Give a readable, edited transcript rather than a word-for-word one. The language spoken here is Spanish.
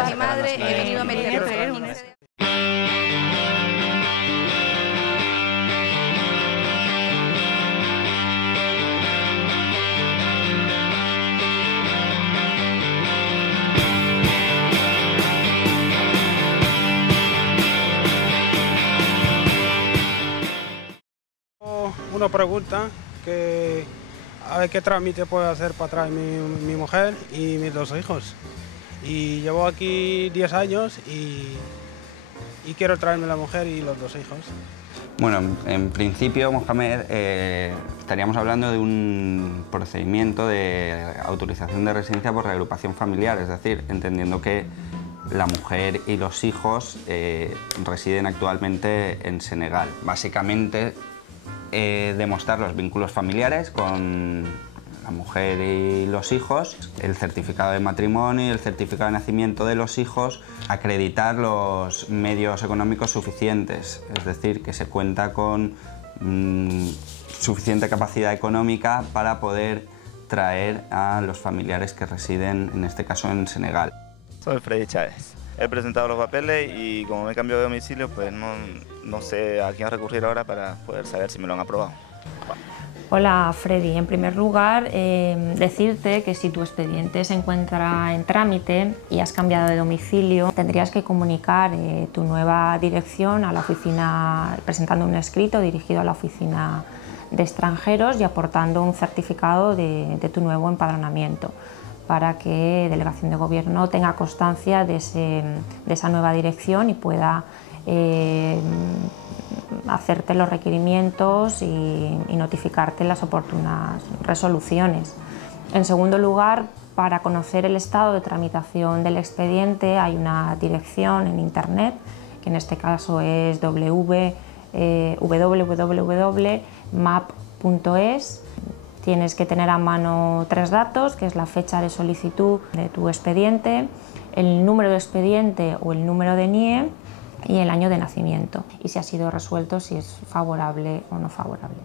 Mi madre, he venido a meter. Una pregunta que a ver qué trámite puede hacer para atrás mi mujer y mis dos hijos. Y llevo aquí 10 años y quiero traerme la mujer y los dos hijos. Bueno, en principio, Mohamed, estaríamos hablando de un procedimiento de autorización de residencia por reagrupación familiar, es decir, entendiendo que la mujer y los hijos residen actualmente en Senegal. Básicamente, demostrar los vínculos familiares con la mujer y los hijos, el certificado de matrimonio y el certificado de nacimiento de los hijos, acreditar los medios económicos suficientes, es decir, que se cuenta con suficiente capacidad económica para poder traer a los familiares que residen, en este caso, en Senegal. Soy Freddy Chávez. He presentado los papeles y como me he cambiado de domicilio, pues no sé a quién recurrir ahora para poder saber si me lo han aprobado. Hola Freddy, en primer lugar decirte que si tu expediente se encuentra en trámite y has cambiado de domicilio, tendrías que comunicar tu nueva dirección a la oficina, presentando un escrito dirigido a la oficina de extranjeros y aportando un certificado de tu nuevo empadronamiento, para que Delegación de Gobierno tenga constancia de esa nueva dirección y pueda hacerte los requerimientos y notificarte las oportunas resoluciones. En segundo lugar, para conocer el estado de tramitación del expediente hay una dirección en internet, que en este caso es www.map.es. Tienes que tener a mano 3 datos, que es la fecha de solicitud de tu expediente, el número de expediente o el número de NIE y el año de nacimiento, y si ha sido resuelto, si es favorable o no favorable.